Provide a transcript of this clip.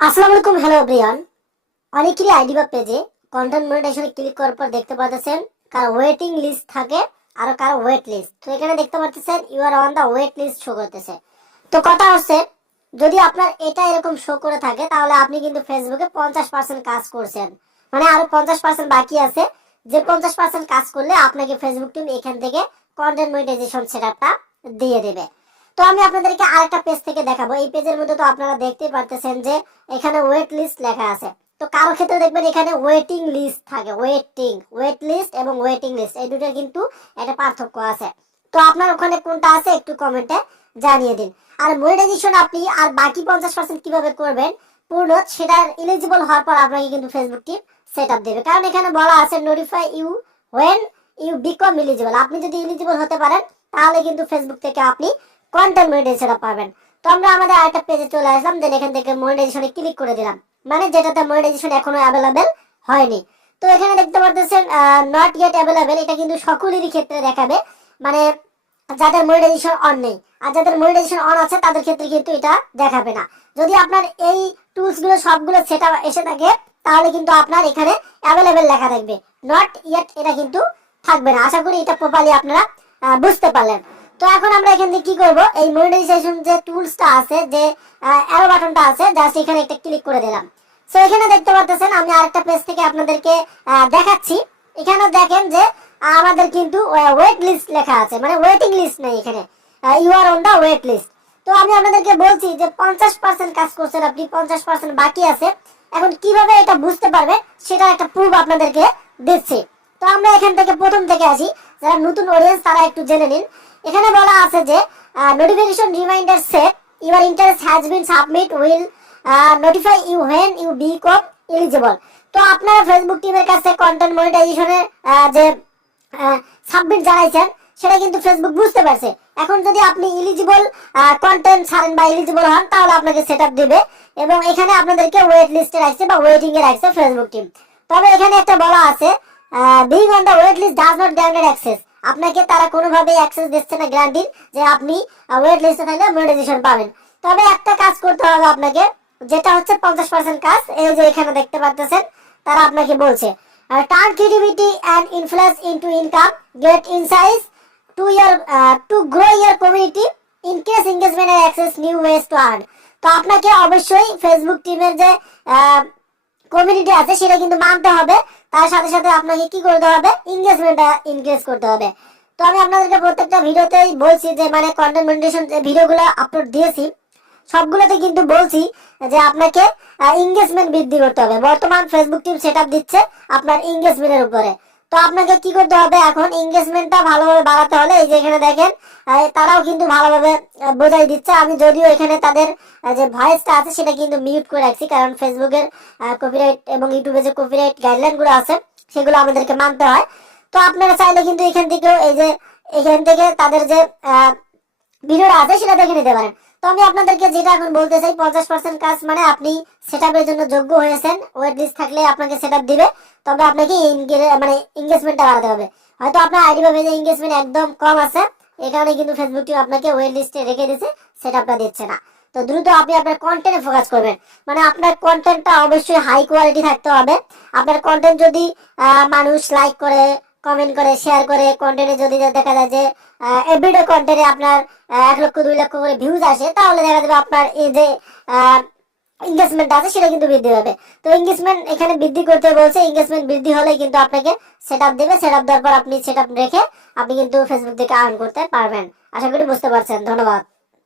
আসসালামু আলাইকুম, hello everyone. অনেকেরই আইডি বা পেজে কন্টেন্ট মনিটাইজেশনে ক্লিক করার পর দেখতে পাচ্ছেন কার ওয়েটিং লিস্ট থাকে আর কার ওয়েট লিস্ট। তো এখানে দেখতে পাচ্ছেন you are on the wait list show করতেছে। তো কথা হচ্ছে, যদি আপনার এটা এরকম শো করে থাকে তাহলে আপনি কিন্তু ফেসবুকে 50% কাজ করছেন, মানে আরো 50% বাকি আছে। যে 50% কাজ করলে আপনাকে ফেসবুক টিম এখান থেকে কন্টেন্ট মনিটাইজেশন সেটআপটা দিয়ে দেবে। তো আমি আপনাদেরকে আরেকটা পেজ থেকে দেখাবো। এই পেজের মধ্যে তো আপনারা দেখতেই পারতেছেন যে এখানে ওয়েট লিস্ট লেখা আছে। তো কারো ক্ষেত্রে দেখবেন এখানে ওয়েটিং লিস্ট থাকে, ওয়েট লিস্ট এবং ওয়েটিং লিস্ট এই দুটোর কিন্তু একটা পার্থক্য আছে। তো আপনার ওখানে কোনটা আছে একটু কমেন্টে জানিয়ে দিন। আর মনিটাইজেশন আপনি আর বাকি 50% কিভাবে করবেন পূর্ণ, সেটা এলিজিবল হওয়ার পর আপনাকে কিন্তু ফেসবুক টিম সেটআপ দেবে। কারণ এখানে বলা আছে notify you when you become eligible. আপনি যদি এলিজিবল হতে পারেন তাহলে কিন্তু ফেসবুক থেকে আপনি কন্টেন্ট মনিটাইজেশন পাবেন। তো আমরা আমাদের আরেকটা পেজে চলে আসলাম, দেন এখান থেকে মনিটাইজেশনে ক্লিক করে দিলাম, মানে যেটাতে মনিটাইজেশন এখনো অ্যাভেলেবেল হয়নি। তো এখানে দেখতে পাচ্ছেন নট ইয়েট অ্যাভেলেবেল, এটা কিন্তু সকলেরই ক্ষেত্রে দেখাবে, মানে যাদের মনিটাইজেশন অন নেই। আর যাদের মনিটাইজেশন অন আছে তাদের ক্ষেত্রে কিন্তু এটা দেখাবে না। যদি আপনার এই টুলস গুলো সবগুলো সেটআপ এসে থাকে তাহলে কিন্তু আপনার এখানে অ্যাভেলেবেল লেখা থাকবে, নট ইয়েট এটা কিন্তু থাকবে না। আশা করি এটা প্রপারলি আপনারা বুঝতে পারলেন। তো এখন আমরা এখান থেকে কি করব, এই মনিটাইজেশন যে টুলসটা আছে, যে অ্যারো বাটনটা আছে, জাস্ট এখানে একটা ক্লিক করে দিলাম। সো এখানে দেখতে পাচ্ছেন আমি আরেকটা পেজ থেকে আপনাদেরকে দেখাচ্ছি। এখানে দেখেন যে আমাদের কিন্তু ওয়েট লিস্ট লেখা আছে, মানে ওয়েটিং লিস্ট নেই এখানে, you are on the wait list. তো আমি আপনাদেরকে বলছি যে 50% কাজ করছেন আপনি, 50% বাকি আছে। এখন কিভাবে এটা বুঝতে পারবেন সেটা একটা প্রুফ আপনাদেরকে দিচ্ছি। তো আমরা এখান থেকে প্রথম থেকে আসি, যারা নতুন অডিয়েন্স তারা একটু জেনে নিন। এখানে বলা আছে যে notification reminder set your interest has been submit will notify you when you become eligible. তো আপনারা ফেসবুক টিমের কাছে কন্টেন্ট মনিটাইজেশনের যে সাবমিট জানাইছেন সেটা কিন্তু ফেসবুক বুঝতে পারছে। এখন যদি আপনি এলিজিবল কন্টেন্ট ছাড়েন বা এলিজিবল হন তাহলে আপনাকে সেটআপ দিবে, এবং এখানে আপনাদেরকে ওয়েট লিস্টে রাখছে বা ওয়েটিং এ রাখছে ফেসবুক টিম। তবে এখানে একটা বলা আছে being on the wait list does not guaranteed access. আপনাকে তারা কোনোভাবে অ্যাক্সেস দিচ্ছে না গ্যারান্টি যে আপনি ওয়েট লিস্টে থাকলে মনিটাইজেশন পাবেন। তবে একটা কাজ করতে হবে আপনাকে, যেটা হচ্ছে 50% কাজ। এই যে এখানে দেখতে পাচ্ছেন তারা আপনাকে বলছে turn creativity and influence into income, get insights to grow your community, increase engagement and access new ways to earn. তো আপনাকে অবশ্যই ফেসবুক টিমের যে কমিউনিটি আছে সেটা কিন্তু মানতে হবে। তার সাথে সাথে আপনাকে কি করতে হবে, এনগেজমেন্টটা ইনক্রিজ করতে হবে। তো আমি আপনাদেরকে প্রত্যেকটা ভিডিওতেই বলছি যে মানে কন্টেন্ট মনিটাইজেশন যে ভিডিওগুলো আপলোড দিয়েছি সবগুলোতে কিন্তু বলছি যে আপনাকে এনগেজমেন্ট বৃদ্ধি করতে হবে। বর্তমান ফেসবুক টিম সেটআপ দিচ্ছে আপনার এনগেজমেন্টের উপরে। তো আপনাকে কি করতে হবে, এখন এনগেজমেন্টটা ভালোভাবে বাড়াতে হলে এই যে এখানে দেখেন তারাও কিন্তু ভালোভাবে বোঝাই দিচ্ছে। আমি যদিও এখানে তাদের যে ভয়েসটা আছে সেটা কিন্তু মিউট করে রাখছি, কারণ ফেসবুকের কপিরাইট এবং ইউটিউবে যে কপিরাইট গাইডলাইন গুলো আছে সেগুলো আমাদেরকে মানতে হয়। তো আপনারা চাইলে কিন্তু এখান থেকেও এই যে এখান থেকে তাদের যে ভিডিওটা আছে সেটা দেখে নিতে পারেন। তো আমি আপনাদেরকে যেটা এখন বলতে চাই, 50% কাজ মানে আপনি সেটআপের জন্য যোগ্য হয়েছেন, ওয়েট লিস্ট থাকলে আপনাকে সেটআপ দিবে। তবে আপনাকে মানে এনগেজমেন্টটা বাড়াতে হবে। হয়তো আপনার আইডি বা পেজে এনগেজমেন্ট একদম কম আছে, এই কারণে কিন্তু ফেসবুক টিম আপনাকে ওয়েট লিস্টে রেখে দিয়েছে, সেটআপটা দিচ্ছে না। তো দ্রুত আপনি আপনার কন্টেন্টে ফোকাস করবেন, মানে আপনার কন্টেন্টটা অবশ্যই হাই কোয়ালিটি থাকতে হবে। আপনার কন্টেন্ট যদি মানুষ লাইক করে, কমেন্ট করে, শেয়ার করে, কন্টেন্টে যদি দেখা যায় যে এভরিডে কন্টেন্টে আপনার 1 লক্ষ 2 লক্ষ করে ভিউজ আসে, তাহলে দেখা যাবে আপনার এই যে এনগেজমেন্ট আছে সেটা কিন্তু বৃদ্ধি হবে। তো এনগেজমেন্ট এখানে বৃদ্ধি করতে বলছে, এনগেজমেন্ট বৃদ্ধি হলে কিন্তু আপনাকে সেটআপ দেবে। সেটআপ দেওয়ার পর আপনি সেটআপ রেখে আপনি কিন্তু ফেসবুক থেকে আর্ন করতে পারবেন। আশা করি বুঝতে পারছেন। ধন্যবাদ।